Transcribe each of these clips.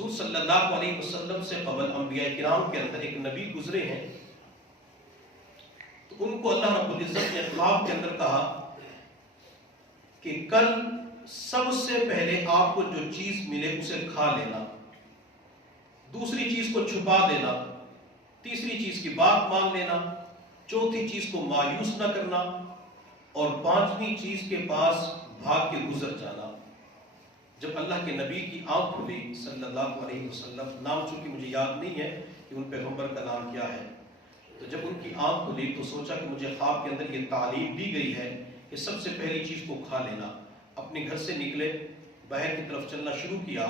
حضور صلی اللہ علیہ وسلم سے قبل انبیاء کرام کے اندر ایک نبی گزرے ہیں، تو ان کو اللہ رب العزت نے خواب کے اندر کہا کہ کل سب سے پہلے آپ کو جو چیز ملے اسے کھا لینا، دوسری چیز کو چھپا دینا، تیسری چیز کی بات مان لینا، چوتھی چیز کو مایوس نہ کرنا، اور پانچویں چیز کے پاس بھاگ کے گزر جانا۔ جب اللہ کے نبی کی آنکھ کھلی صلی اللہ علیہ وسلم، نام چونکہ مجھے یاد نہیں ہے کہ ان پیغمبر کا نام کیا ہے، تو جب ان کی آنکھ کھلی تو سوچا کہ مجھے خواب کے اندر یہ تعلیم دی گئی ہے کہ سب سے پہلی چیز کو کھا لینا۔ اپنے گھر سے نکلے، باہر کی طرف چلنا شروع کیا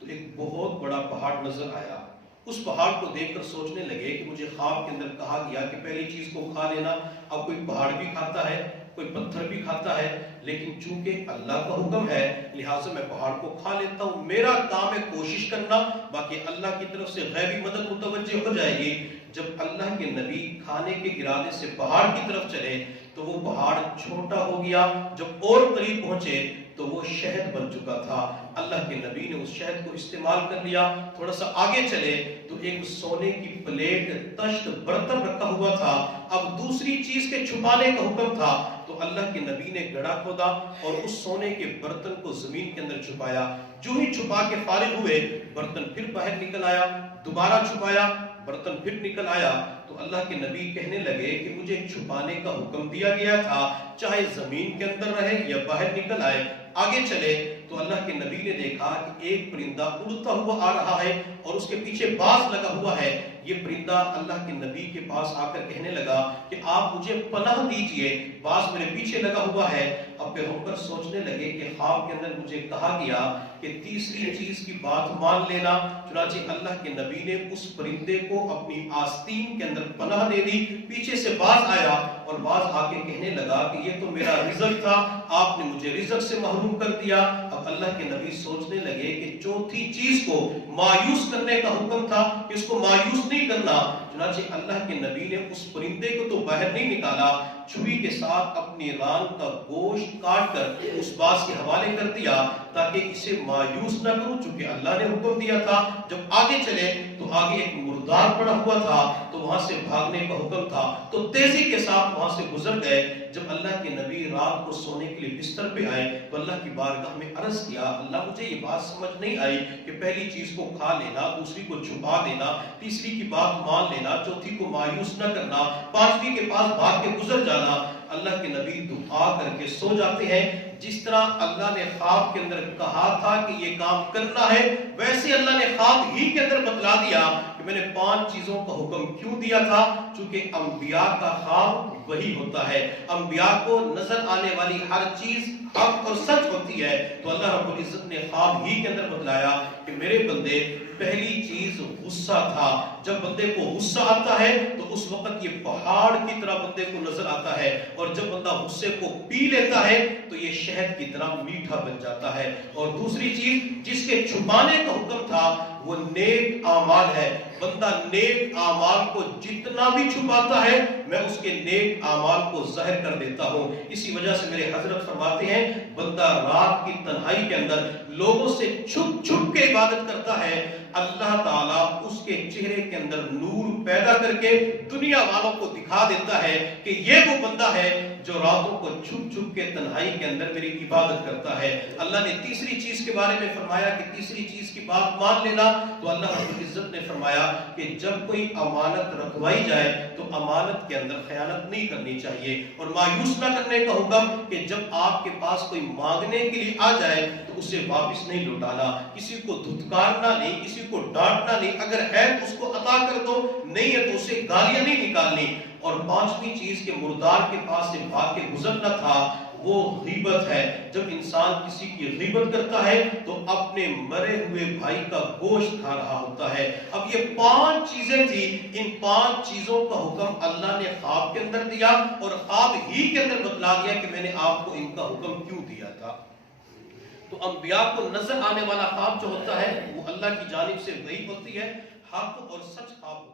تو ایک بہت بڑا پہاڑ نظر آیا۔ اس پہاڑ کو دیکھ کر سوچنے لگے کہ مجھے خواب کے اندر کہا گیا کہ پہلی چیز کو کھا لینا، اب کوئی پہاڑ بھی کھاتا ہے، کوئی پتھر بھی کھاتا ہے، لیکن چونکہ اللہ کا حکم ہے لہٰذا میں پہاڑ کو کھا لیتا ہوں۔ میرا کام ہے کوشش کرنا، باقی اللہ کی طرف سے غیبی مدد متوجہ ہو جائے گی۔ جب اللہ کے نبی کھانے کے ارادے سے پہاڑ کی طرف چلے تو وہ پہاڑ چھوٹا ہو گیا، جب اور قریب پہنچے تو وہ شہد بن چکا تھا۔ اللہ کے نبی نے اس شہد کو استعمال کر لیا۔ تھوڑا سا آگے چلے تو ایک سونے کی پلیٹ، تشت، برتن رکھا ہوا تھا۔ اب دوسری چیز کے چھپانے کا حکم تھا تو اللہ کے نبی نے گڑھا کھودا اور اس سونے کے برتن کو زمین کے اندر چھپایا۔ جو ہی چھپا کے فارغ ہوئے، برتن پھر باہر نکل آیا، دوبارہ چھپایا، برتن پھر نکل آیا۔ تو اللہ کے نبی کہنے لگے کہ مجھے چھپانے کا حکم دیا گیا تھا، چاہے زمین کے اندر رہے یا باہر نکل آئے۔ آگے چلے تو اللہ کے نبی نے دیکھا کہ ایک پرندہ اڑتا ہوا آ رہا ہے اور اس کے پیچھے باز لگا ہوا ہے۔ یہ پرندہ اللہ کے نبی کے پاس آ کر کہنے لگا کہ آپ مجھے پناہ دیجئے، باز میرے پیچھے لگا ہوا ہے۔ اب پیغمبر سوچنے لگے کہ خواب کے اندر مجھے کہا گیا کہ تیسری چیز کی بات مان لینا، چنانچہ اللہ کے نبی نے اس پرندے کو اپنی آستین کے اندر پناہ دے دی۔ پیچھے سے باز آیا اور باز آ کے کہنے لگا کہ یہ تو میرا رزق تھا، آپ نے مجھے رزق سے محروم کر دیا۔ اب اللہ کے نبی سوچنے لگے کہ چوتھی چیز کو مایوس کرنے کا حکم تھا، اس کو مایوس نہیں کرنا۔ چنانچہ اللہ کے نبی نے اس پرندے کو تو باہر نہیں نکالا، چھری کے ساتھ اپنی ران کا گوشت کاٹ کر اس باز کے حوالے کر دیا تاکہ اسے مایوس نہ کروں، چونکہ اللہ نے حکم دیا تھا۔ جب آگے چلے تو آگے ایک مردار پڑا ہوا تھا تو وہاں سے بھاگنے کا حکم تھا، تو تیزی کے ساتھ وہاں سے گزر گئے۔ جب اللہ کے نبی رات کو سونے کے لیے بستر پہ آئے تو اللہ کی بارگاہ میں عرض کیا، اللہ مجھے یہ بات سمجھ نہیں آئی کہ پہلی چیز کو کھا لینا، دوسری کو چھپا دینا، تیسری کی بات مان لینا، چوتھی کو مایوس نہ کرنا، پانچویں کے پاس بھاگ کے گزر جانا۔ اللہ کے نبی دعا کر کے سو جاتے ہیں۔ جس طرح اللہ نے خواب کے اندر کہا تھا کہ یہ کام کرنا ہے، ویسے اللہ نے خواب ہی کے اندر بتلا دیا کہ میں نے 5 چیزوں کا حکم کیوں دیا تھا، چونکہ انبیاء کا خواب وہی ہوتا ہے۔ انبیاء کو نظر آنے والی ہر چیز حق اور سچ ہوتی ہے، تو اللہ رب العزت نے خواب ہی کے اندر بتلایا کہ میرے بندے، پہلی چیز غصہ تھا۔ جب بندے کو غصہ آتا ہے تو اس وقت یہ پہاڑ کی طرح بندے کو نظر آتا ہے، اور جب بندہ غصے کو پی لیتا ہے تو یہ شہد کی طرح میٹھا بن جاتا ہے۔ اور دوسری چیز جس کے چھپانے کا حکم تھا وہ نیک اعمال ہے۔ بندہ نیک اعمال کو جتنا بھی چھپاتا ہے میں اس کے نیک اعمال کو ظاہر کر دیتا ہوں۔ اسی وجہ سے میرے حضرت فرماتے ہیں بندہ رات کی تنہائی کے اندر لوگوں سے چھپ چھپ کے عبادت کرتا ہے، اللہ تعالیٰ اس کے چہرے کے اندر نور پیدا کر کے دنیا والوں کو دکھا دیتا ہے کہ یہ وہ بندہ ہے جو راتوں کو چھپ چھپ کے تنہائی کے اندر میری عبادت کرتا ہے۔ اللہ نے تیسری چیز کے بارے میں فرمایا کہ تیسری چیز کی بات مان لینا، تو اللہ رب العزت نے فرمایا کہ جب کوئی امانت رکھوائی جائے تو امانت کے اندر خیانت نہیں کرنی چاہیے، اور مایوس نہ کرنے کا حکم کہ جب آپ کے پاس کوئی مانگنے کے لیے آ جائے تو اسے واپس نہیں لوٹانا، کسی کو دھتکارنا نہیں، کسی کو ڈانٹنا نہیں، اگر ہے تو اس کو عطا کر دو، نہیں ہے تو اسے گالیاں نہیں نکالنی۔ اور پانچویں چیز کے مردار کے پاس سے بھاگ کے گزرنا تھا، وہ غیبت ہے۔ جب انسان کسی کی غیبت کرتا ہے تو اپنے مرے ہوئے بھائی کا گوشت کھا رہا ہوتا ہے۔ اب یہ 5 چیزیں تھی، ان 5 چیزوں کا حکم اللہ نے خواب کے اندر دیا، اور خواب ہی کے اندر بتلا دیا کہ میں نے آپ کو ان کا حکم کیوں دیا تھا۔ تو انبیاء کو نظر آنے والا خواب جو ہوتا ہے وہ اللہ کی جانب سے وحی ہوتی ہے، حق اور سچ خواب ہوتا ہے۔